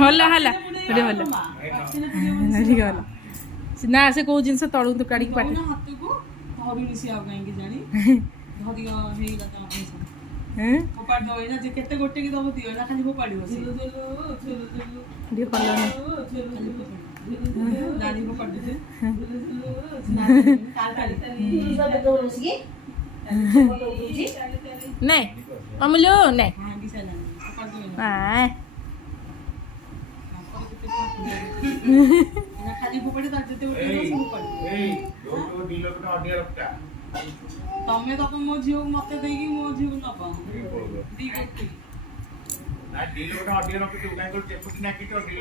हल्ला हल्ला ना से कौ जिनस तलू तो काढ़ पाट केते गोटे की दब दियो ना खाली फोपाड़ी बसी दियो पल्ला नानी फोपाड़ी दे नहीं अमलो नहीं हां खाली फोपाड़ी ता जते उठे सब फोपाड़ी ए दोटो दिलो को ऑडियो रखता तमे तो मो झियो मते देगी मो झियो न पा दी गोटी ना दिलो को ऑडियो रखते उकाई को चेपुटी ना की तो दिलो